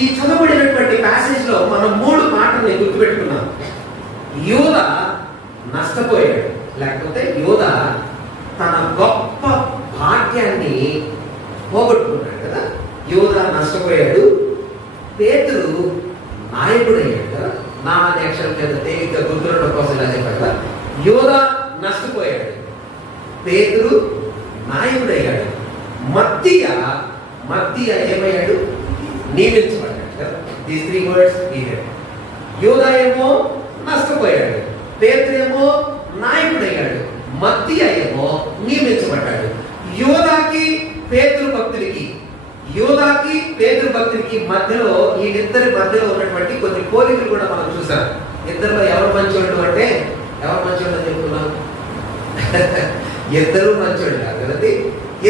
ఈ చదవబడినటువంటి ప్యాసేజ్ లో మనం 3 మాటల్ని గుర్తుపెట్టుకున్నాం. యూదా నష్టపోయాడు, లేకపోతే యూదా తన గొప్ప భాగ్యాన్ని పోగొట్టుకున్నాడు కదా. యూదా నష్టపోయాడు, పేతురు నాయకుడయ్యాడు కదా. నా అనే అక్షరం కింద తేలిక గుర్తుల కోసం ఇలా చెప్పాడు కదా. యూదా నష్టపోయాడు, పేతురు నాయకుడయ్యాడు, మత్తీయ ఏమయ్యాడు? నియమించబడ్డాడు కదా. These 3 words even. యూదా ఏమో నష్టపోయాడు, పేతురు ఏమో నాయకుడయ్యాడు, మత్తీయ ఏమో నియమించబడ్డాడు. యూదాకి పేతురు భక్తుడికి మధ్యలో వీళ్ళిద్దరి మధ్యలో ఉన్నటువంటి కొన్ని పోలికలు కూడా మనం చూసాం. ఇద్దరిలో ఎవరు మంచోళ్ళు అంటే ఎవరు మంచోళ్ళు అని చెప్తున్నాం? ఇద్దరు మంచోళ్ళు కాదు కదండి.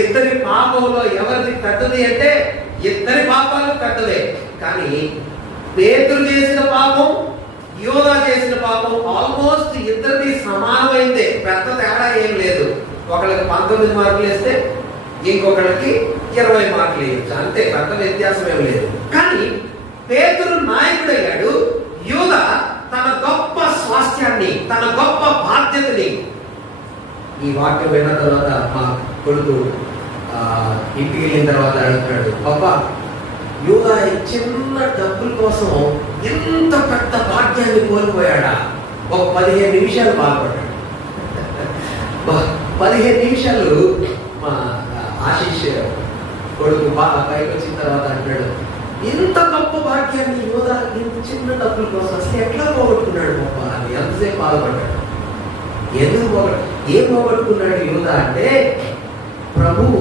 ఇద్దరి పాపంలో ఎవరిది పెద్దది అంటే ఇద్దరి పాపాలు పెద్దవే. కానీ పేతురు చేసిన పాపం, యూదా చేసిన పాపం ఆల్మోస్ట్ ఇద్దరిది సమానమైందే. పెద్ద తేడా ఏం లేదు. ఒకళ్ళకి 19 మార్కులు వేస్తే ఇంకొకళ్ళకి 20 మార్కులు వేయచ్చు, అంతే. పెద్ద వ్యత్యాసం ఏం లేదు. కానీ పేతురు నాయకుడయ్యాడు, యూదా తన గొప్ప స్వాస్థ్యాన్ని, తన గొప్ప బాధ్యతని. ఈ వాక్యం విన్న తర్వాత మా కొడుకు ఇంటికి వెళ్ళిన తర్వాత అడుగుతున్నాడు, పాపా యూదా చిన్న డబ్బుల కోసం ఎంత పెద్ద భాగ్యాన్ని కోల్పోయాడా? ఒక 15 నిమిషాలు బాధపడ్డాడు. 15 నిమిషాలు మా ఆశీష్ కొడుకు పైకి వచ్చిన తర్వాత అంటాడు, ఇంత గొప్ప భాగ్యాన్ని యూదా ఇంత చిన్న డబ్బుల కోసం అసలు ఎట్లా పోగొట్టుకున్నాడు పాప అని ఎంతసేపు బాధపడ్డాడు. ఏం పోగొట్టుకున్నాడు యూదా అంటే, ప్రభువు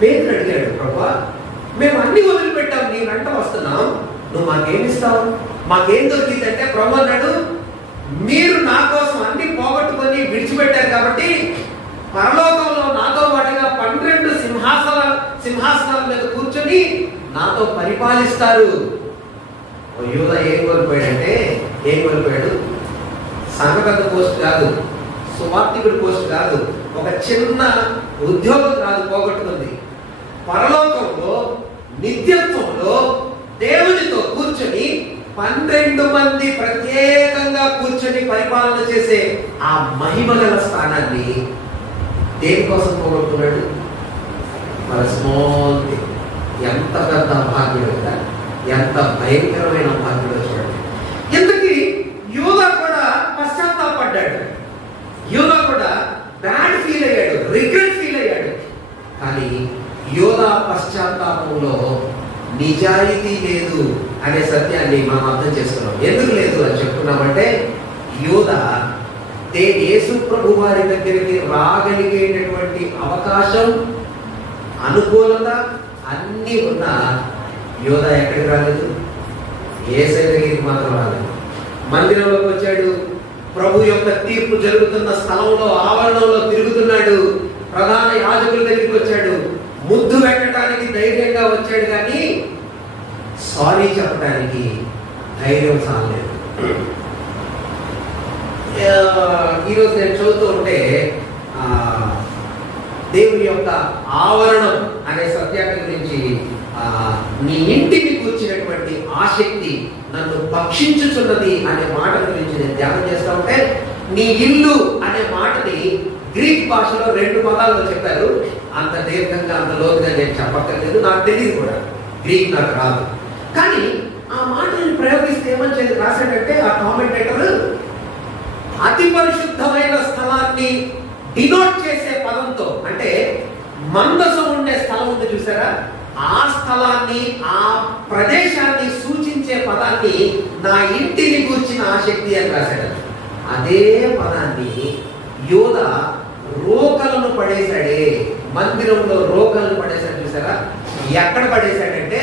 పేతురు అడిగాడు, ప్రభువా మేము అన్ని వదిలిపెట్టాం, నీ వెంట వస్తున్నాం, నువ్వు మాకేమిస్తావు? మాకేం దొరికిందంటే ప్రభు అన్నాడు, మీరు నా కోసం అన్ని పోగొట్టుకొని విడిచిపెట్టారు కాబట్టి పరలోకంలో నాతో పాటుగా 12 సింహాసనాల మీద కూర్చొని నాతో పరిపాలిస్తారు. యూదా ఏం కోల్పోయాడు? సంఘగత పోస్ట్ కాదు, సువార్తికుడి పోస్ట్ కాదు, ఒక చిన్న ఉద్యోగం కాదు పోగొట్టుకుంది. పరలోకంలో నిత్యత్వంలో దేవునితో కూర్చొని 12 మంది ప్రత్యేకంగా కూర్చొని పరిపాలన చేసే ఆ మహిమగల స్థానాన్ని దేనికోసం పోగొట్టుకున్నాడు? మన స్మాల్ థింగ్. ఎంత పెద్ద భాగ్యుడు కదా, ఎంత భయంకరమైన భాగ్యుడు చూడండి. ఇంతకీ యూదా కూడా పశ్చాత్తాపడ్డాడు, యూదా కూడా బ్యాడ్ ఫీల్ అయ్యాడు, రిగ్రెట్ ఫీల్ అయ్యాడు. కానీ యూదా పశ్చాత్తాపంలో నిజాయితీ లేదు అనే సత్యాన్ని మనం అర్థం చేసుకున్నాం. ఎందుకు లేదు అని చెప్తున్నామంటే, యూదా యేసు ప్రభు వారి దగ్గరికి రాగలిగేటటువంటి అవకాశం, అనుకూలత అన్నీ ఉన్న యూదా ఎక్కడికి రాలేదు? యేసయ్య దగ్గరికి మాత్రం రాలేదు. మందిరంలోకి వచ్చాడు, ప్రభు యొక్క తీర్పు జరుగుతున్న స్థలంలో ఆవరణంలో తిరుగుతున్నాడు, ప్రధాన యాజకుల దగ్గరికి వచ్చాడు, ముద్దు పెట్టడానికి ధైర్యంగా వచ్చాడు, కానీ సారీ చెప్పడానికి ధైర్యం సాలేదు. ఈరోజు నేను చదువుతూ ఉంటే దేవుని యొక్క ఆవరణం అనే సత్యాన్ని గురించి, నీ ఇంటిని కూర్చున్నటువంటి ఆసక్తి నన్ను భక్షించుచున్నది అనే మాట గురించి నేను ధ్యానం చేస్తా ఉంటే, నీ ఇల్లు అనే మాటని గ్రీక్ భాషలో 2 పదాల్లో చెప్పారు. అంత దీర్ఘంగా అంత లోతుగా నేను చెప్పక్కర్లేదు, నాకు తెలియదు కూడా, గ్రీక్ నాకు రాదు. కానీ ఆ మాటని ప్రయోగిస్తే ఏమని రాశాడంటే ఆ కామెంటేటర్, అతి పరిశుద్ధమైన స్థలాన్ని డినోట్ చేసే పదంతో, అంటే మందసం ఉండే స్థలం ఉంది చూసారా, ఆ స్థలాన్ని, ఆ ప్రదేశాన్ని సూచించే పదాన్ని నా ఇంటిని గూర్చిన ఆసక్తి అని రాశాడు. అదే పదాన్ని యూదా రోకలను పడేశాడే, మందిరంలో రోకలను పడేశాడు చూసారా, ఎక్కడ పడేశాడంటే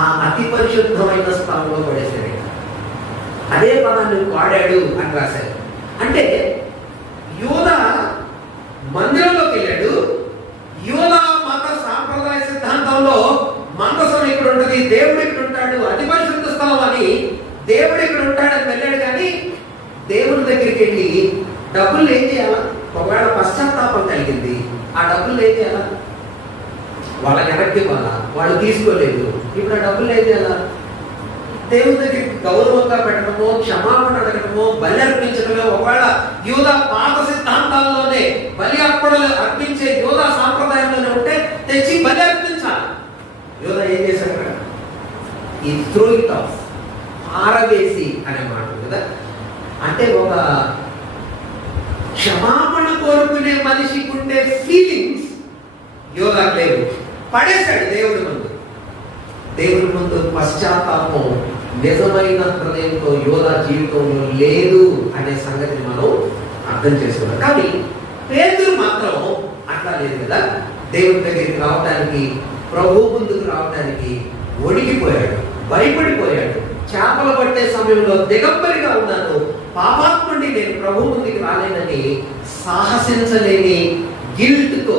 ఆ అతి పరిశుద్ధమైన స్థలంలో పడేశాడు. అదే పదాన్ని వాడాడు అని రాశాడు. అంటే యూదా మందిరంలోకి వెళ్ళాడు, యూదా మత సాంప్రదాయ సిద్ధాంతంలో మందసం ఇక్కడ ఉంటుంది, దేవుడు ఇక్కడ ఉంటాడు, అతి పరిశుద్ధ స్థలం అని, దేవుడు ఇక్కడ ఉంటాడని వెళ్ళాడు. కానీ దేవుడి దగ్గరికి వెళ్ళి డబ్బులు ఏం చేయాలా? ఒకవేళ పశ్చాత్తాపం కలిగింది, ఆ డబ్బులు ఏం చేయాలా? వాళ్ళకి వెనక్కి ఇవ్వాలా? వాళ్ళు తీసుకోలేదు. ఇప్పుడు ఆ డబ్బులు ఏం చేయాలా? దేవుని దగ్గరికి గౌరవంగా పెట్టడమో, క్షమాపణ అడగడమో, బలి అర్పించడమో, ఒకవేళ యూదా పాత సిద్ధాంతాల్లోనే బలి అర్పణలు అర్పించే యూదా సాంప్రదాయంలోనే ఉంటే తెచ్చి బలి అర్పించాలి. యూదా ఏం చేశాడు? ఈ త్రో ఇట్ ఆఫ్, ఆరవేసి అనే మాట కదా. అంటే ఒక క్షమాపణ కోరుకునే మనిషికి ఉండే ఫీలింగ్స్ యోగా లేవు. పడేశాడు దేవుడి ముందు. దేవుడి ముందు పశ్చాత్తాపం నిజమైన హృదయంతో యోగా జీవితంలో లేదు అనే సంగతిని మనం అర్థం చేసుకున్నాం. కానీ పేతురు మాత్రం అట్లా లేదు కదా. దేవుడి దగ్గరికి రావడానికి, ప్రభు ముందుకు రావడానికి వణికిపోయాడు, భయపడిపోయాడు. చేపలు పట్టే సమయంలో దిగంబరిగా ఉన్నాను, పాపాత్ముడిని, నేను ప్రభు ముందుకు రాలేనని సాహసించలేని గిల్ట్తో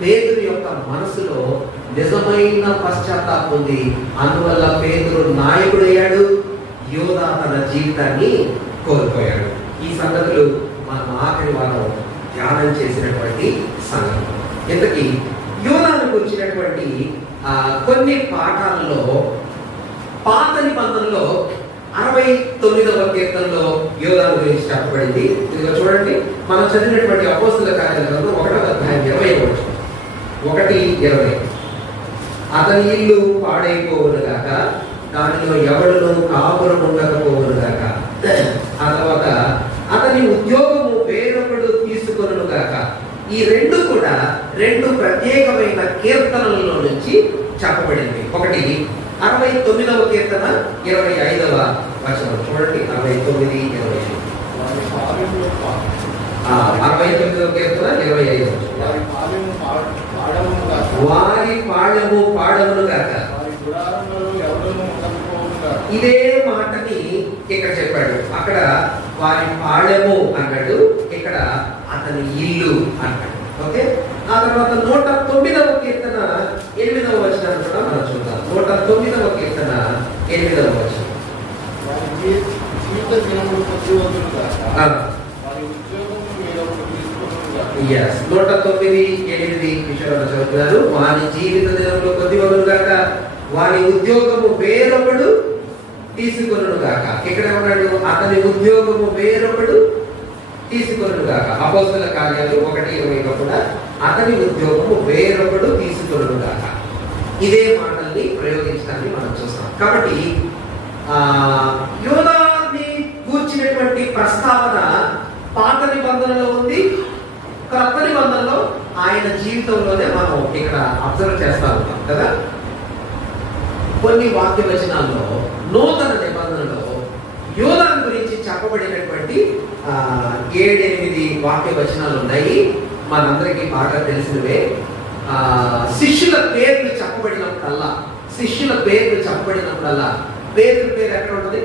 పేతురు యొక్క మనసులో నిజమైన పశ్చాత్తాపం ఉంది. అందువల్ల పేతురు నాయకుడయ్యాడు, యోధా తన జీవితాన్ని కోల్పోయాడు. ఈ సంగతులు మనం ఆఖరి వారం ధ్యానం చేసినటువంటి సంగతులు. ఇంతకీ యోధాను వచ్చినటువంటి కొన్ని పాఠాలలో పాత నిబంధనలో 69వ కీర్తనలో యోధాను గురించి చెప్పబడింది. ఇదిగో చూడండి, మనం చదివినటువంటి అపోస్తుల కార్యాల గ్రంథం 1వ అధ్యాయం 20వ వచనం, 1:20. అతని ఇల్లు పాడైపోవునుగాక, దానిలో ఎవడును కాపురం ఉండకపోవునుగాక. ఆ తర్వాత అతని ఉద్యోగము వేరొకడు తీసుకొనుగాక. ఈ రెండు కూడా రెండు ప్రత్యేకమైన కీర్తనలలో నుంచి చెప్పబడింది. ఒకటి 69వ కీర్తన 25వ వచనం చూడండి. 69:25. 69వ కీర్తన 25వ వారి పాళము పాడమును గాక. ఇదే మాటని ఇక్కడ చెప్పాడు. అక్కడ వారి పాళము అన్నాడు, ఇక్కడ అతని ఇల్లు అన్నాడు. ఓకే. ఆ తర్వాత 109వ కీర్తన 8వ వచనాన్ని కూడా మనం చూద్దాం. 109వ కీర్తన 8వ వచనం. 109:8 విషయాలు చదువుతున్నారు. వారి జీవిత దినములు కొద్దివను గాక, వారి ఉద్యోగము వేరొకడు తీసుకొనును గాక. ఇక్కడ ఏమన్నాడు? అతని ఉద్యోగము వేరొకడు తీసుకొనును గాక. అపోస్తల కార్యాలు 1:20 కూడా అతని ఉద్యోగము వేరొకడు తీసుకొనును గాక. ఇదే మాటల్ని ప్రయోగించడాన్ని మనం చూస్తాం. కాబట్టి యోధాని కూర్చున్నటువంటి ప్రస్తావన పాత నిబంధనలో ఉంది, క్రొత్త నిబంధనలో ఆయన జీవితంలోనే మనం ఇక్కడ అబ్జర్వ్ చేస్తా ఉంటాం కదా. కొన్ని వాక్య వచనాల్లో నూతన నిబంధనలో యోధాను గురించి చెప్పబడినటువంటి 7-8 వాక్య వచనాలు ఉన్నాయి. మనందరికీ బాగా తెలిసినవే. శిష్యుల పేర్లు చెప్పబడినప్పుడల్లా పేరు ఎక్కడ ఉంటుంది?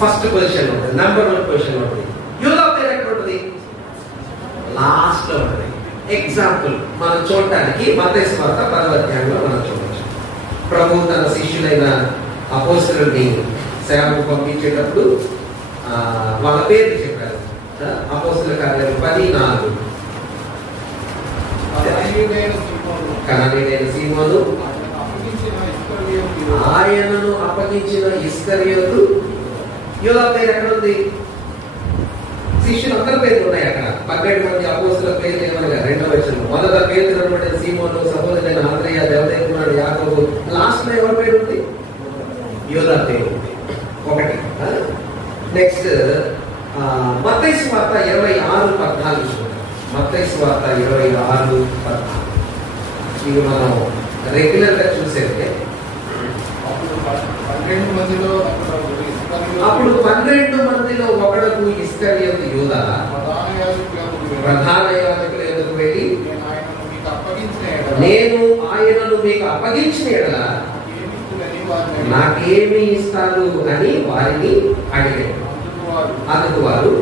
ఫస్ట్ పొజిషన్ ఉంటుంది, నెంబర్ 1 పొజిషన్ ఉంటుంది. యోధా పేరు ఎక్కడ ఉంటుంది? లాస్ట్ లో ఉంటుంది. ఎగ్జాంపుల్ మనం చూడటానికి మత్తయి సువార్త 10వ అధ్యాయంలో మనం చూడవచ్చు. ప్రభు తన శిష్యులైన అపోస్తలుని సేవకు పంపించేటప్పుడు వాళ్ళ పేర్లు చెప్పారు. అపోస్తల కార్యాలు 10:4. కనానీయుడైన సీమోను, ఆయనను అప్పగించిన ఇస్కరియోతు. యోధా పేరు ఎక్కడ ఉంది? శిష్యులందరి పేర్లు ఉన్నాయి అక్కడ. 12 మంది అపోస్తల పేర్లు ఏమనగా 2వ వచనం. మొదట పేతురు అనబడే సీమోను, సహోదరుడైన అంద్రెయ, జబదేయి కుమారుడు యాకోబు. లాస్ట్ లో ఎవరి పేరు ఉంది? యోధా పేరు ఉంది. ఒకటి. నెక్స్ట్ మత్తయి సువార్త 26:14. మత్తయి సువార్త 26:14. ఇది మనం రెగ్యులర్ గా చూసేది. అప్పుడు 12 మందిలో ఒకడుకు ఇస్కరియోతు యూదా ప్రధాన యాజకుల ఎదుగు వెళ్ళి, నేను ఆయనను మీకు అప్పగించిన యెడల నాకేమి ఇస్తారు అని వారిని అడిగాడు. అందుకు వారు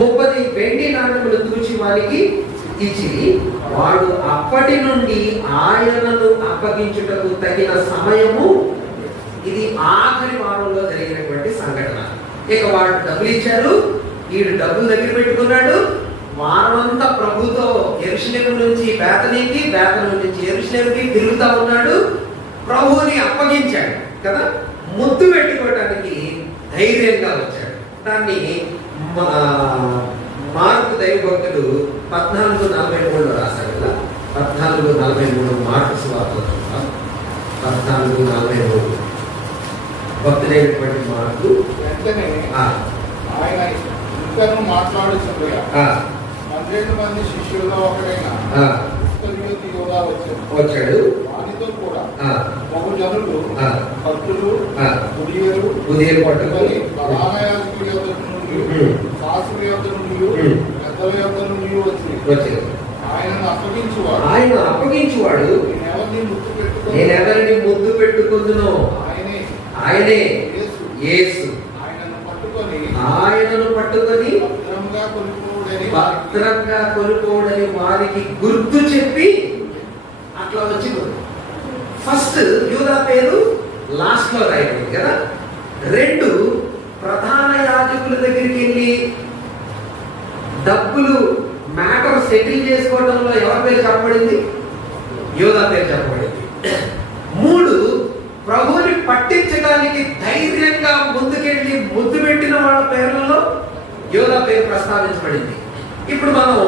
30 వెండి నాణెములు తూచి వారికి ఇచ్చి, వాడు అప్పటి నుండి ఆయనను అప్పగించుటకు తగిన సమయము. ఇది ఆఖరి వారంలో జరిగినటువంటి సంఘటన. ఇక వాడు డబ్బులు ఇచ్చారు, వీడు డబ్బులు దగ్గర పెట్టుకున్నాడు. వారం అంతా ప్రభుతో యెరూషలేము నుంచి బేతనీకి, బేతను నుంచి యెరూషలేముకి తిరుగుతా ఉన్నాడు. ప్రభువుని అప్పగించాడు కదా, ముద్దు పెట్టుకోవడానికి ధైర్యంగా వచ్చాడు. దాన్ని మార్కు దైవభక్తుడు 14:43 రాశాడు కదా. 14:43 మార్కు సువార్త 14:43 భక్తుడైనటువంటి మార్కు. వెంటనే ఆయన ఇంకను మాట్లాడుచుండగా 12 మంది శిష్యుల్లో ఒకడైన ఇస్కరియోతు యూదా వచ్చాడు. వారితో కూడా బహుజనులు, భక్తులు, ఉదయం పట్టుకొని ప్రధానయాజకుల యొద్ద నుండి, శాస్త్రుల యొద్ద నుండి, పెద్దల యొద్ద నుండి వచ్చారు. ఆయన అప్పగించువాడు నేనెవరిని ముద్దు పెట్టుకుందునో ఆయనే యేసు. ఆయనను పట్టుకొని భద్రంగా కొనుక్కోడని వారికి గుర్తు చెప్పి అట్లా వచ్చి ఫస్ట్ యూదా పేరు లాస్ట్ లో రాయబడింది కదా. 2 ప్రధాన యాజకుల దగ్గరికి వెళ్ళి డబ్బులు మ్యాటర్ సెటిల్ చేసుకోవడంలో ఎవరి పేరు చెప్పబడింది? యూదా పేరు చెప్పబడింది. 3 ప్రభువుని పట్టించడానికి ధైర్యంగా ముందుకెళ్ళి ముద్దు పెట్టిన వాళ్ళ పేర్లలో యూదా పేరు ప్రస్తావించబడింది. ఇప్పుడు మనం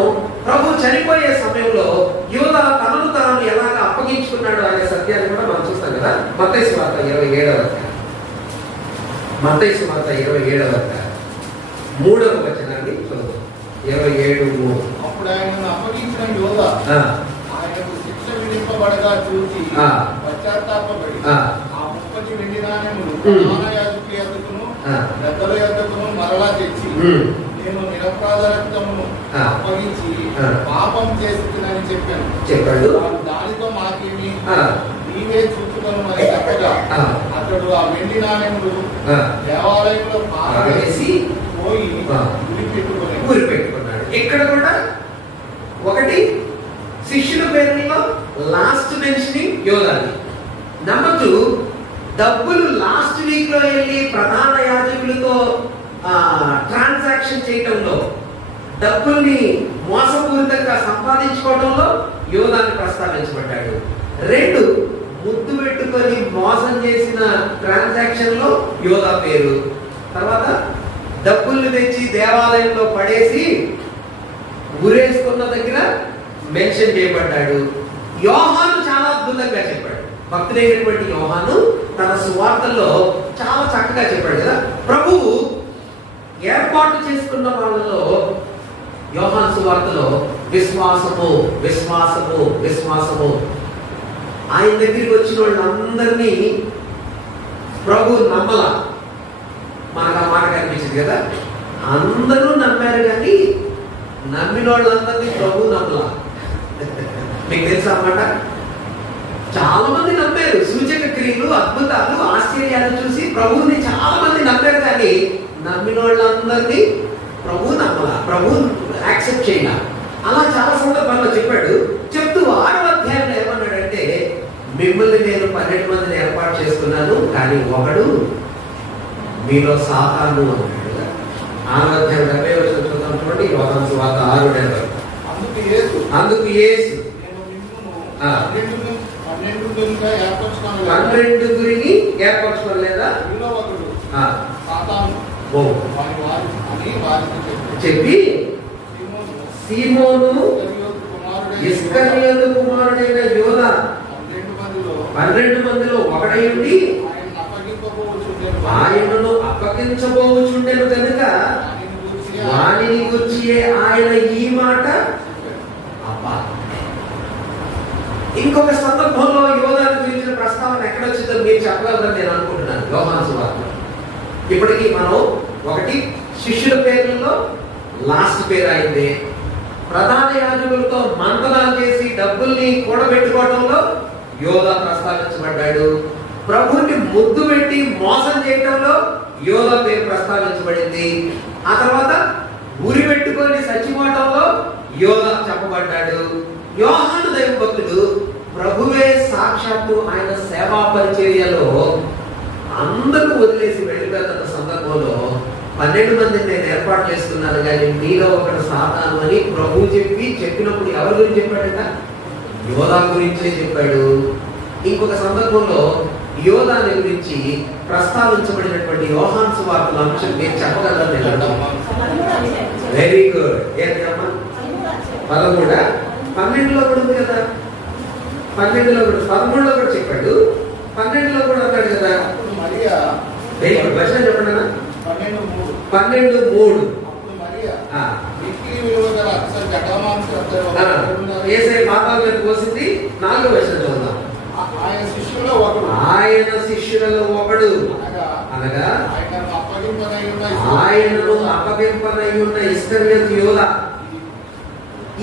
ప్రభు చనిపోయే సమయంలో యూదా తనను తాను ఎలాగ అప్పగించుకున్నాడు అనే సత్యాన్ని కూడా మనం చూస్తాం కదా. మత్తయి సువార్త 27వ అధ్యాయం, మత్తయి సువార్త 27వ అధ్యాయం 3వ వచనాన్ని చదువు. 27:3. అప్పుడు ఆయనను అప్పగించిన యూదా ఆయనకు శిక్ష విధింపబడగా చూసి పశ్చాత్తాపపడి ఆ 30 వెండి నాణెములు ప్రధాన యాజకుల యొద్దకును పెద్దల యొద్దకును మరలా తెచ్చి, నేను నిరపరాధ రక్తమును అప్పగించి పాపం చేస్తున్నానని చెప్పాడు. దానితో మాకేమి, నీవే చూసుకొని మరి చెప్పగా అతడు ఆ వెండి నాణెములు దేవాలయంలో పారవేసి పోయి గురి పెట్టుకున్నాడు. ఇక్కడ కూడా ఒకటి శిష్యుల పేరులో లాస్ట్ మెన్షనింగ్ యోధాని. నెంబర్ 2, డబ్బులు లాస్ట్ వీక్ లో వెళ్ళి ప్రధాన యాజకులతో ట్రాన్సాక్షన్ చేయటంలో, డబ్బుల్ని మోసపూరితంగా సంపాదించుకోవడంలో యోధాన్ని ప్రస్తావించబడ్డాడు. 2 ముద్దు పెట్టుకొని మోసం చేసిన ట్రాన్సాక్షన్ లో యోధా పేరు. తర్వాత డబ్బుల్ని తెచ్చి దేవాలయంలో పడేసి ఉరేసుకున్న దగ్గర మెన్షన్ చేయబడ్డాడు. యోహాను చాలా అద్భుతంగా చెప్పాడు. భక్తుడైనటువంటి యోహాను తన సువార్తల్లో చాలా చక్కగా చెప్పాడు కదా. ప్రభువు ఏర్పాటు చేసుకున్న వాళ్ళలో యోహాను సువార్తలో విశ్వాసము విశ్వాసము విశ్వాసము, ఆయన దగ్గరికి వచ్చిన వాళ్ళందరినీ ప్రభు నమ్మల. మనకు ఆ మాట కనిపించింది కదా. అందరూ నమ్మారు కానీ నమ్మిన వాళ్ళందరినీ ప్రభు నమ్మల. మీకు తెలుసా అన్నమాట. చాలా మంది నమ్మారు. సూచక క్రియలు, అద్భుతాలు, ఆశ్చర్యాలు చూసి ప్రభువుని చాలా మంది నమ్మారు కానీ నమ్మిన వాళ్ళందరినీ ప్రభు నమ్మల, ప్రభు యాక్సెప్ట్ చేయాల. అలా చాలా సందర్భాల్లో చెప్పాడు. చెప్తూ 6వ అధ్యాయంలో ఏమన్నాడంటే, మిమ్మల్ని నేను 12 మందిని ఏర్పాటు చేసుకున్నాను, కానీ ఒకడు మీలో సాతాను అన్నాడు. 6వ అధ్యాయం 70వ వచనం చూద్దాం చూడండి. యోహాను సువార్త 6:70. అందుకు యేసు 12 ఏర్పరచుకోలేదా చెప్పి సీమోను ఇస్కరియోతు కుమారుడైన యోధా 12 మందిలో ఒకడై ఉండి ఆయనను అప్పగించబోచుండెను కనుక వానిని గురించి ఆయన ఈ మాట అబ్బా. ఇంకొక సందర్భంలో యోధాను గురించిన ప్రస్తావన ఎక్కడొచ్చిందో మీరు చెప్పగలరని నేను అనుకుంటున్నాను. యోహాను సువార్త ఇప్పటికీ మనం ఒకటి శిష్యుల పేర్లలో లాస్ట్ పేరు అయింది. ప్రధాన యాజకులతో మంతనాలు చేసి డబ్బుల్ని కూడబెట్టుకోవడంలో యోధా ప్రస్తావించబడ్డాడు. ప్రభువుని ముద్దు పెట్టి మోసం చేయడంలో యోధా పేరు ప్రస్తావించబడింది. ఆ తర్వాత ఉరి పెట్టుకొని చచ్చిపోవడంలో యోధా చెప్పబడ్డాడు. యోహాను దైవభక్తుడు ప్రభువే సాక్షాత్తు ఆయన సేవా పరిచర్యలో అందరూ వదిలేసి వెళ్ళిపోతున్న సందర్భంలో 12 మందిని నేను ఏర్పాటు చేసుకున్నాను కానీ మీలో ఒకడు సాతాను అని ప్రభు చెప్పినప్పుడు ఎవరి గురించి చెప్పాడట? యోధా గురించే చెప్పాడు. ఇంకొక సందర్భంలో యోధాని గురించి ప్రస్తావించబడినటువంటి యోహాను సువార్తల అంశం మీరు చెప్పగలరు? Very good. ఏంటమ్మా? 13, 12లో కూడా ఉంది కదా. 12లో కూడా, 13లో కూడా చెప్పాడు, 12లో కూడా అన్నాడు కదా. Very good. వచనం చెప్పండి అన్న. 12:3. యేసయ్య పాతాళం మీద పోసింది. 4వ వచనం చూద్దాం. ఆయన శిష్యులలో ఒకడు అనగా ఆయనను అప్పగింపనై ఉన్న ఇస్కరియోతు యోధ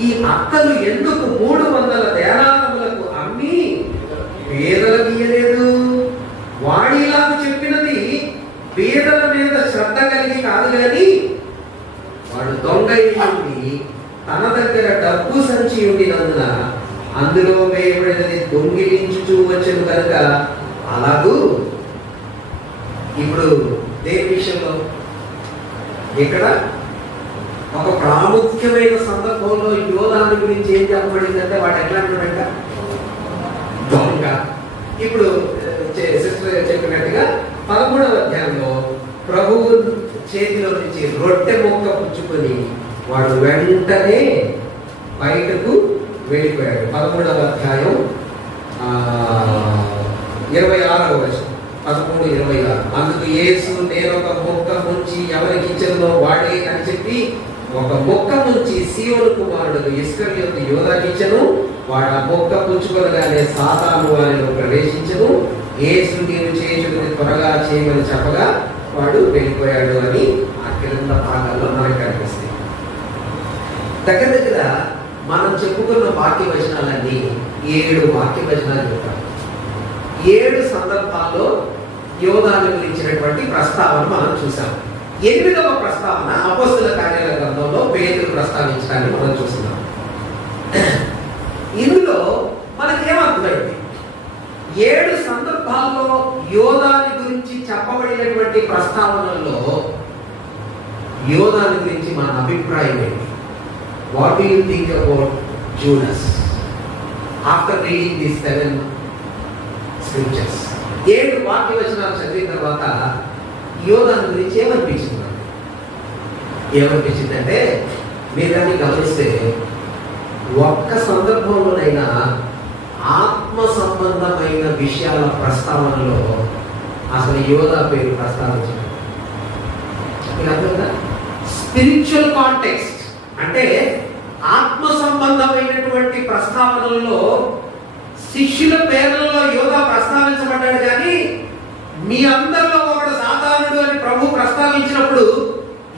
ఈ అక్కలు ఎందుకు 300 దేనారములకు అమ్మి పేదలకు ఇయ్యలేదు? వాడిలాగా చెప్పినది పేదల మీద శ్రద్ధ కలిగి కాదు గాని వాడు దొంగ ఉండి తన దగ్గర డబ్బు సంచి ఉండినందున అందులో వేయబడినది దొంగిలించుచూ వచ్చను కనుక అలాగూ. ఇప్పుడు దేని విషయంలో ఇక్కడ ఒక ప్రాముఖ్యమైన సందర్భంలో యోధాని గురించి ఏం చెప్పబడిందంటే వాడు ఎట్లా అంటాడంట? దొంగ. ఇప్పుడు సిస్టర్ చెప్పినట్టుగా 13వ అధ్యాయంలో ప్రభువు చేతిలో నుంచి రొట్టె ముక్క పుచ్చుకొని వాడు వెంటనే బయటకు వెళ్ళిపోయాడు. 13వ అధ్యాయం 26వ వచనం. 13:26. అందుకు యేసు నేను ఒక మొక్క ముంచి ఎవరికి ఇచ్చేదో వాడే అని చెప్పి ఒక మొక్క ముంచి సీయోను కుమారుడు ఇస్కరియోతు యోధాకి ఇచ్చెను. వాడు ఆ మొక్క పుచ్చుకొనగానే సాతాను వారిలో ప్రవేశించెను. యేసు నీవు చేయుచున్నది త్వరగా చేయమని చెప్పగా వాడు వెళ్ళిపోయాడు అని ఆ క్రింద భాగాల్లో మనకు కనిపిస్తుంది. దగ్గర దగ్గర మనం చెప్పుకున్న వాక్య వచనాలన్నీ 7 వాక్య వచనాలు చెప్తాం. 7 సందర్భాల్లో యోధాను గురించినటువంటి ప్రస్తావన మనం చూసాం. 8వ ప్రస్తావన అపోస్తలుల కార్యాల గ్రంథంలో పేతురు ప్రస్తావించడాన్ని మనం చూస్తున్నాం. ఇందులో మనకేమర్థమైంది? 7 సందర్భాల్లో యోధాని గురించి చెప్పబడినటువంటి ప్రస్తావనల్లో యోధాని గురించి మన అభిప్రాయం ఏంటి? What do you think about Judas after reading these 7 scriptures? 7 వాక్య వచనాలు చదివిన తర్వాత యోధాని గురించి ఏమనిపించిందంటే మీరు దాన్ని గమనిస్తే ఒక్క సందర్భంలోనైనా ఆత్మ సంబంధమైన విషయాల ప్రస్తావనలో అసలు యోధా పేరు ప్రస్తావించారు. స్పిరిచువల్ కాంటెక్స్ట్ అంటే ఆత్మ సంబంధమైనటువంటి ప్రస్తావనల్లో శిష్యుల పేర్లలో యోధా ప్రస్తావించబడ్డాడు. కానీ మీ అందరిలో ఒకడు సాతానుడు అని ప్రభు ప్రస్తావించినప్పుడు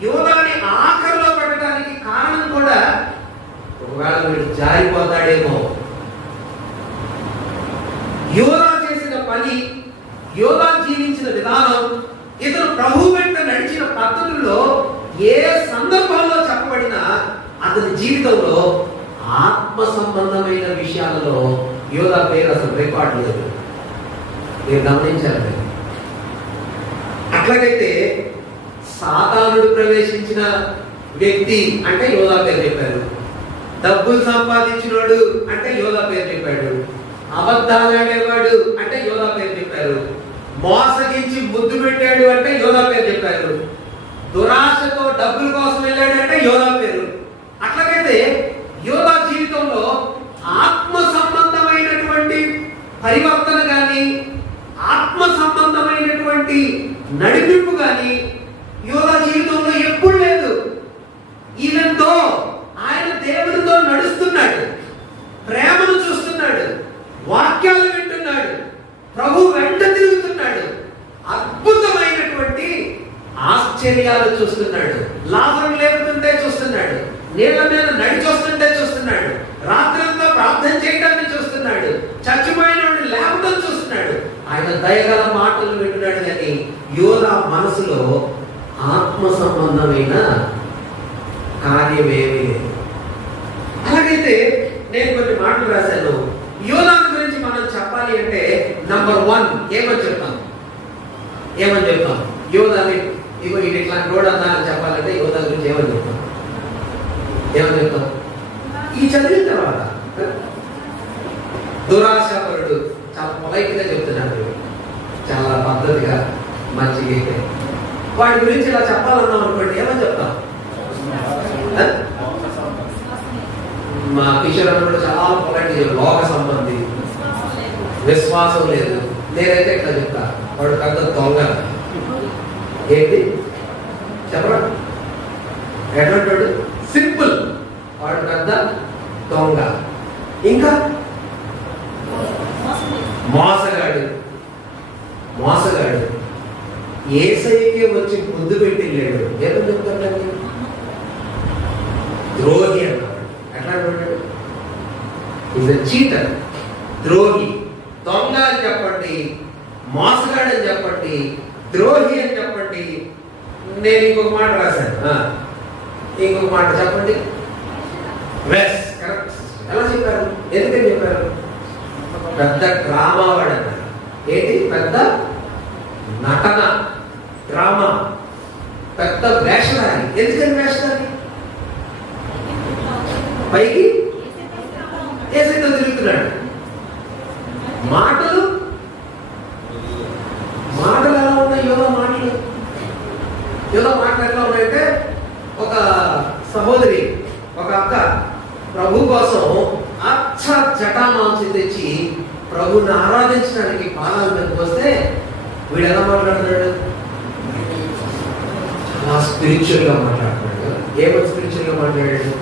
యోధాని ఆఖరిలో పెట్టడానికి కారణం కూడా ఒకవేళ వీడు జారిపోతాడేమో. యోధా చేసిన పని, యోధా జీవించిన విధానం, ఇతను ప్రభు వెంట నడిచిన పద్ధతుల్లో ఏ సందర్భంలో చెప్పబడినా అతని జీవితంలో ఆత్మ సంబంధమైన విషయాలలో యోధా పేరు అసలు రికార్డు లేదు. మీరు గమనించాలి. అట్లాగైతే సాతానుడు ప్రవేశించిన వ్యక్తి అంటే యోధా పేరు చెప్పారు. డబ్బులు సంపాదించినోడు అంటే యోధా పేరు చెప్పాడు. అబద్ధాలు ఆడేవాడు అంటే యోధా పేరు చెప్పారు. మోసగించి ముద్దు పెట్టాడు అంటే యోధా పేరు చెప్పారు. దురాశతో డబ్బుల కోసం వెళ్ళాడు అంటే యోధా పేరు. అట్లాగైతే యోధా జీవితంలో ఆత్మ సంబంధమైనటువంటి పరివర్తన కానీ ఆత్మ సంబంధమైనటువంటి నడిపింపు కానీ యోధా జీవితంలో ఎప్పుడు లేదు. ఈవెన్తో ఆయన దేవుడితో నడుస్తున్నాడు, ప్రేమను చూస్తున్నాడు, వాక్యాలు వింటున్నాడు, ప్రభు వెంట తిరుగుతున్నాడు, అద్భుతమైనటువంటి ఆశ్చర్యాలు చూస్తున్నాడు, లాభం లేపుతుంటే చూస్తున్నాడు, నీళ్ల మీద నడిచొస్తుంటే చూస్తున్నాడు, రాత్రంతా ప్రార్థన చేయడాన్ని చూస్తున్నాడు, చచ్చిపోయిన లేపడం చూస్తున్నాడు. ఆయన దయగల మాటలు వింటున్నాడు. కానీ యోధా మనసులో ఆత్మ సంబంధమైన కార్యమేమీ లేదు. అలాగైతే నేను కొన్ని మాటలు రాశాను. యోధాను గురించి మనం చెప్పాలి అంటే నంబర్ 1 ఏమని చెప్తాం? యోధాని ఇగో ఇది ఇట్లాంటి రోడ్ అన్నా అని చెప్పాలంటే యోధా గురించి ఏమని చెప్తాం? ఈ చదివిన తర్వాత దురాశాపరుడు, చాలా చాలా పద్ధతిగా మంచిగా. వాడి గురించి ఇలా చెప్పాలన్నాం అనుకోండి, ఏమని చెప్తాం? మా కిషోర్ అన్న కూడా చాలా పొలైట్, లోక సంబంధి, విశ్వాసం లేదు. నేనైతే ఇట్లా చెప్తా, వాడు పెద్ద దొంగ. ఏంటి చెప్పరా? ఎట్లాంటాడు? సింపుల్, వాడు పెద్ద దొంగ. ఇంకా మోసగాడు. మోసగాడు ఏసైకే వచ్చి ముద్దు పెట్టి లేడు. ఏదో చెప్తాడు? ద్రోహి అన్నాడు. ఎట్లా అంటాడు? ఈజ్ ఎ చీటర్, ద్రోహి. దొంగ అని చెప్పండి, మోసగాడు అని చెప్పండి, ద్రోహి అని చెప్పండి. నేను ఇంకొక మాట రాశాను, ఇంకొక మాట చెప్పండి. వెస్. కరెక్ట్. ఎలా చెప్పారు? ఎందుకని చెప్పారు? పెద్ద డ్రామా వాడు అన్నారు. ఏంటి? పెద్ద నటన, డ్రామా, పెద్ద వేషధారి. ఎందుకని వేషధారి? పైకి ఏసైతో తిరుగుతున్నాడు. మాటలు ఎలా ఉన్నాయి? యోగా మాటలు ఎట్లా ఉన్నాయంటే, ఒక సహోదరి, ఒక అక్క ప్రభు కోసం అచ్చ జటామాంసి తెచ్చి ప్రభుని ఆరాధించడానికి పాదాల మీదకి వస్తే వీడు ఎలా మాట్లాడుతున్నాడు? చాలా స్పిరిచువల్ గా మాట్లాడుతున్నాడు. ఏమో స్పిరిచువల్ గా మాట్లాడాడు?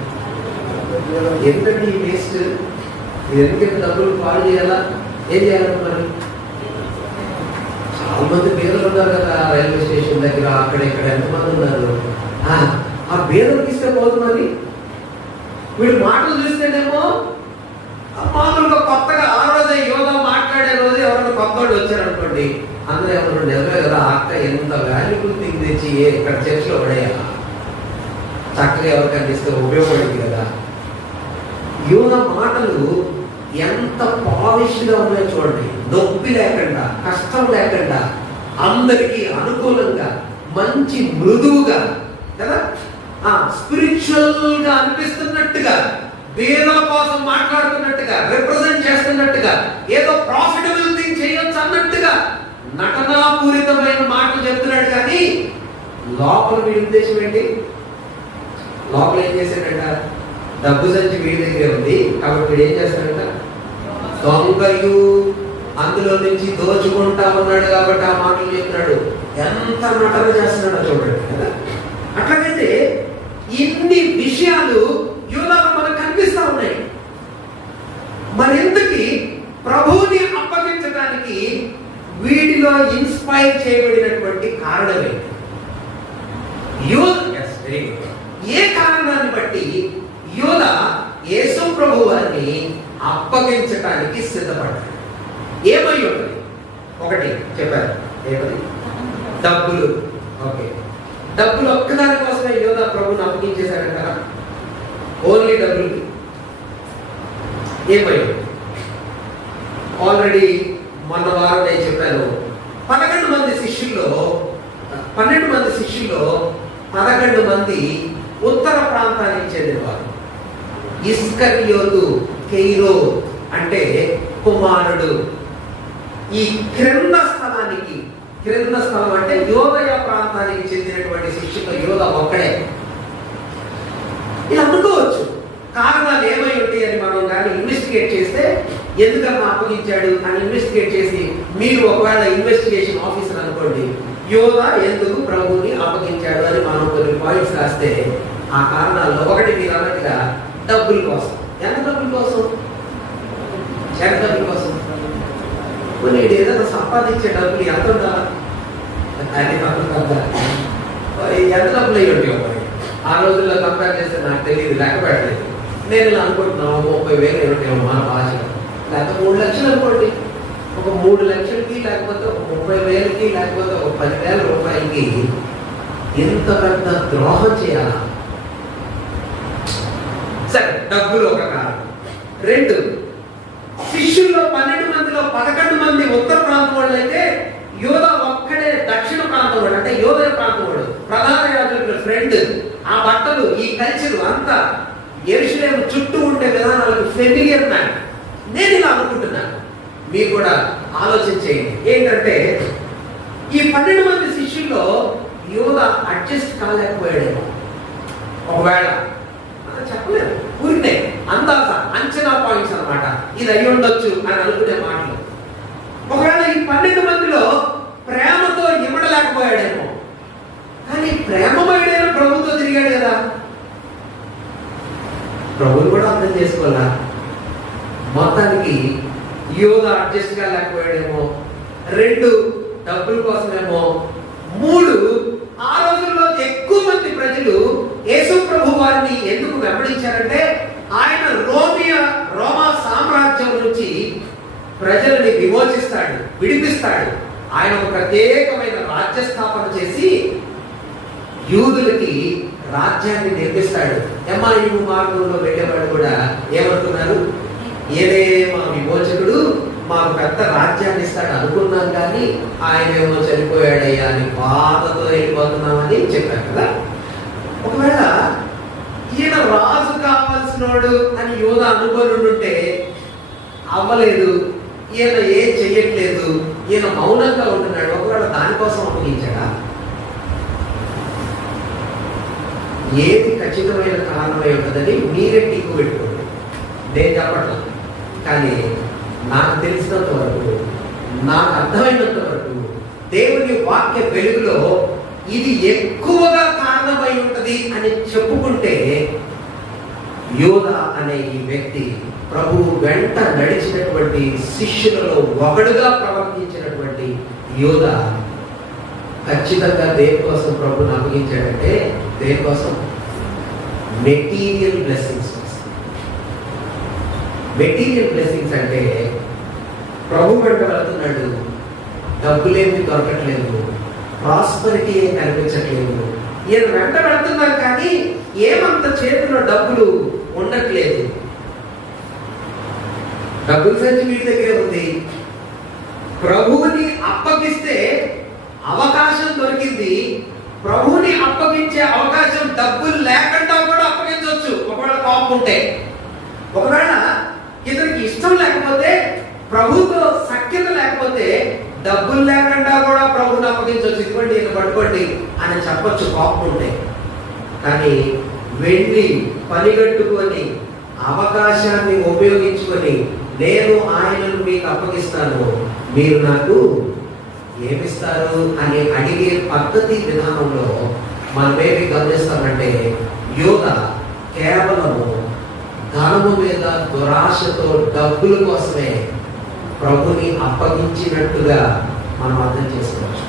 ఎందుకంటే ఈ వేస్ట్, ఇది ఎందుకంటే డబ్బులు పాలు చేయాలా? ఏం చేయాలి మరి? చాలా మంది పేదలు ఉన్నారు కదా రైల్వే స్టేషన్ దగ్గర, అక్కడ ఇక్కడ ఎంతమంది ఉన్నారు. ఆ పేదలకు ఇస్తే పోదు. మరి వీడు మాటలు చూస్తేనేమో మామూలుగా కొత్తగా ఆ రోజే యోగా మాట్లాడే రోజు ఎవరైనా కొత్త వాళ్ళు వచ్చారనుకోండి, అందరూ ఎవరు నిజమే కదా, అక్క ఎంత వాల్యుబుల్ థింగ్ తెచ్చి ఇక్కడ చర్చిలో పడేయాలా, చక్కగా ఎవరికైనా ఇస్తే ఉపయోగపడింది కదా. యోగా మాటలు ఎంత పాలిష్ గా ఉన్నాయో చూడండి. నొప్పి లేకుండా, కష్టం లేకుండా, అందరికీ అనుకూలంగా, మంచి మృదువుగా కదా, స్పిరిచువల్ గా అనిపిస్తున్నట్టుగా, పేదల కోసం మాట్లాడుతున్నట్టుగా, రిప్రజెంట్ చేస్తున్నట్టుగా, ఏదో ప్రాఫిటబుల్ థింగ్ చేయొచ్చు అన్నట్టుగా నటనాపూరితమైన మాటలు చెప్తున్నాడు. కానీ లోపల వీడి ఉద్దేశం ఏంటి? లోపల ఏం చేశాడంట? డబ్బు సంచి వీడి దగ్గరే ఉంది కాబట్టి వీడు ఏం చేస్తాడంట? దొంగయు అందులో నుంచి దోచుకుంటా ఉన్నాడు కాబట్టి ఆ మాటలు చెప్తున్నాడు. ఎంత నటన చేస్తున్నాడో చూడండి కదా. అట్లాగైతే ఇన్ని విషయాలు యూదాలో మనకు కనిపిస్తా ఉన్నాయి. మరెందుకు ప్రభువుని అప్పగించడానికి వీడిలో ఇన్స్పైర్ చేయబడినటువంటి కారణం ఏంటి? ఏ కారణాన్ని బట్టి యోధా యేసు ప్రభు వారిని అప్పగించడానికి సిద్ధపడ్డాడు? ఏమై ఉంటుంది? ఒకటి చెప్పారు, ఏమని? డబ్బులు. ఓకే, డబ్బులు ఒక్కదాని కోసమే యోధా ప్రభుని అప్పగించేశాడంటారా? ఓన్లీ డబ్బులకి? ఏమై ఉంటుంది? ఆల్రెడీ మొన్న వారం నేను చెప్పాను, 12 మంది శిష్యుల్లో 11 మంది ఉత్తర ప్రాంతానికి చెందినవారు. ఇస్కరియోతు, కెయిరో అంటే కుమారుడు. ఈ క్రింద స్థలం అంటే యోదయ ప్రాంతానికి చెందినటువంటి శిష్యులు యోధ ఒక్కడే. ఇలా అనుకోవచ్చు. కారణాలు ఏమై ఉంటాయి అని మనం కానీ ఇన్వెస్టిగేట్ చేస్తే, ఎందుకన్నా అప్పగించాడు అని ఇన్వెస్టిగేట్ చేసి, మీరు ఒకవేళ ఇన్వెస్టిగేషన్ ఆఫీసర్ అనుకోండి, యోధ ఎందుకు ప్రభువుని అప్పగించాడు అని మనం కొన్ని పాయింట్స్ రాస్తే, ఆ కారణాల్లో ఒకటి మీరు అన్నట్టుగా డబ్బుల కోసం. ఎంత డబ్బుల కోసం? కొన్ని ఏదైనా సంపాదించే డబ్బులు ఎంత ఉండాలా? అది ఎంత డబ్బులు అయ్యి ఉంటాయి మరి ఆ రోజుల్లో కంపేర్ చేస్తే నాకు తెలియదు, లెక్క పెట్టలేదు. నేను ఇలా అనుకుంటున్నాను, 30,000 ఏమిటేమో మన భాష, లేకపోతే 3 లక్షలు అనుకోండి. ఒక 3 లక్షలకి, లేకపోతే ఒక 30,000కి, లేకపోతే ఒక 10,000 రూపాయలకి ఎంత పెద్ద ద్రోహం చేయాలా? సరే, డబ్బులు ఒక కారణం. 2, శిష్యుల్లో 12 మందిలో 11 మంది ఉత్తర ప్రాంతం వాళ్ళు అయితే యోధ ఒక్కడే దక్షిణ ప్రాంతం వాడు, అంటే యోధయ ప్రాంతం వాడు. ప్రధాన యాజకుల ఫ్రెండ్. ఆ బట్టలు, ఈ కల్చర్ అంతా యెరూషలేము చుట్టూ ఉండే విధానాలకు ఫెమిలియర్ మ్యాన్. నేను ఇలా అనుకుంటున్నాను, మీరు కూడా ఆలోచన చేయండి. ఏంటంటే ఈ 12 మంది శిష్యుల్లో యూదా అడ్జస్ట్ కాలేకపోయాడేమో. ఒకవేళ చెప్పలేదు, ఊరినే అందాజ అంచనా పాయింట్స్ అన్నమాట. ఇది అయ్యి ఉండొచ్చు అని అనుకునే మాటలు. ఒకవేళ ఈ 12 మందిలో ప్రేమతో ఇమ్మడలేకపోయాడేమో. కానీ ప్రేమమయుడైన ప్రభుతో తిరిగాడు కదా, ప్రభుని కూడా అర్థం చేసుకోవాలా. మొత్తానికి యూదా అడ్జస్ట్ గా లేకపోయాడేమో. 2 డబ్బుల కోసమేమో. 3 ఆ రోజుల్లో ఎక్కువ మంది ప్రజలు యేసు ప్రభు వారిని ఎందుకు వెంబడించారంటే ఆయన రోమా సామ్రాజ్యం నుంచి ప్రజల్ని విమోచిస్తాడు, విడిపిస్తాడు. ఆయన ఒక ప్రత్యేకమైన రాజ్య స్థాపన చేసి యూదులకి రాజ్యాన్ని నిర్మిస్తాడు. ఎమ్మాయిము మార్గంలో వెళ్ళేవాడు కూడా ఏమనుకున్నారు, ఏదే మా విమోచకుడు మాకు పెద్ద రాజ్యాన్ని ఇస్తాడు అనుకున్నాం, కానీ ఆయన ఏమో చనిపోయాడయ్యా అని బాధతో వెళ్ళిపోతున్నామని చెప్పారు కదా. ఒకవేళ ఈయన రాజు కావాల్సినోడు అని యూదా అనుకొని ఉంటే అవ్వలేదు, ఈయన ఏం చెయ్యట్లేదు, ఈయన మౌనంగా ఉంటున్నాడు, ఒకవేళ దానికోసం అప్పగించాడా? ఏది ఖచ్చితమైన కారణమై ఉంటుందని మీరే టీకు పెట్టుకోండి, నేను చెప్పట్లేదు. కానీ నాకు తెలిసినంత వరకు, నాకు అర్థమైనంత వరకు దేవుని వాక్య వెలుగులో ఇది ఎక్కువగా కారణమై ఉంటది అని చెప్పుకుంటే యూదా అనే ఈ వ్యక్తి ప్రభువు వెంట నడిచినటువంటి శిష్యులలో ఒకడుగా ప్రవర్తించినటువంటి యూదా ఖచ్చితంగా దేనికోసం ప్రభుని అప్పగించాడంటే, దేనికోసం? Material blessings. మెటీరియల్ బ్లెస్సింగ్స్ అంటే ప్రభు వెంట వెళ్తున్నాడు, డబ్బులేమి దొరకట్లేదు, ప్రాస్పరిటీ ఏం కనిపించట్లేదు. ఈయన వెంట వెళ్తున్నారు కానీ ఏమంత చేతిలో డబ్బులు ఉండట్లేదు. డబ్బుల సంచి వీటి దగ్గరే ఉంది. ప్రభువుని అప్పగిస్తే అవకాశం దొరికింది. ప్రభువుని అప్పగించే అవకాశం డబ్బులు లేకుండా కూడా అప్పగించవచ్చు ఒకవేళ కోపం ఉంటే. ఒకవేళ ఇతనికి ఇష్టం లేకపోతే, ప్రభుతో సఖ్యత లేకపోతే డబ్బులు లేకుండా కూడా ప్రభుని అప్పగించవచ్చు. ఇదిగోండి ఈయన పట్టుకోండి అని చెప్పొచ్చు కోపం ఉంటే. కానీ వెళ్ళి పనిగట్టుకొని అవకాశాన్ని ఉపయోగించుకొని నేను ఆయనను మీకు అప్పగిస్తాను, మీరు నాకు ఏమిస్తారు అని అడిగే పద్ధతి విధానంలో మనం ఏమి గమనిస్తామంటే యూదా కేవలము ధనము మీద దురాశతో డబ్బుల కోసమే ప్రభుని అప్పగించినట్టుగా మనం అర్థం చేసుకోవచ్చు.